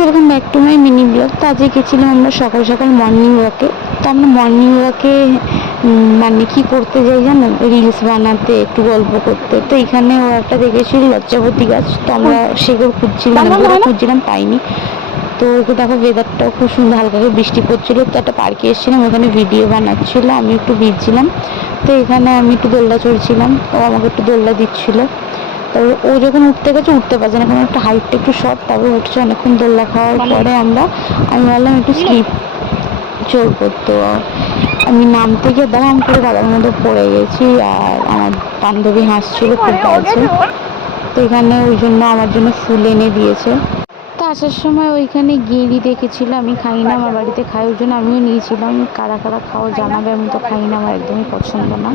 Welcome back to my mini blog. তো আজকে গেছিলাম আমরা সকাল সকাল মর্নিং ওয়াকে। তো আমরা মর্নিং ওয়াকে মানে কি করতে যাই জানো, রিলস বানাতে, একটু গল্প করতে। তো এখানে ও একটা দেখেছিল লজ্জাবতী গাছ, তো আমরা সেগুলো খুঁজছিলাম পাইনি। তো ওকে দেখো, ওয়েদারটাও খুব সুন্দর, হালকা করে বৃষ্টি পড়ছিলো। তো একটা পার্কে এসেছিলাম, ওখানে ভিডিও বানাচ্ছিল, আমি একটু ভিজছিলাম। তো এখানে আমি একটু দোলনা চড়ছিলাম, ও আমাকে একটু দোলনা দিচ্ছিলো। তারপর ও যখন উঠতে গেছে উঠতে পারছে না, কারণ একটা হাইটটা একটু শর্ট। তারপর উঠছে, অনেকক্ষণ দোলনা খাওয়ার পরে আমি ভাবলাম একটু স্লিপ চড়বো। তো আমি নামতে গিয়ে দাম করে কাদার মধ্যে পড়ে গেছি, আর আমার বান্ধবী হাসছিল খুব বাজে। তো এখানে ওই জন্য আমার জন্য ফুল এনে দিয়েছে। তো আসার সময় ওইখানে গেঁড়ি দেখেছিল, আমি খাই না, আমার বাড়িতে খাই, ওই জন্য আমিও নিয়েছিলাম। কারা কারা খাও জানাবে, আমি তো খাই না, আমার একদমই পছন্দ না।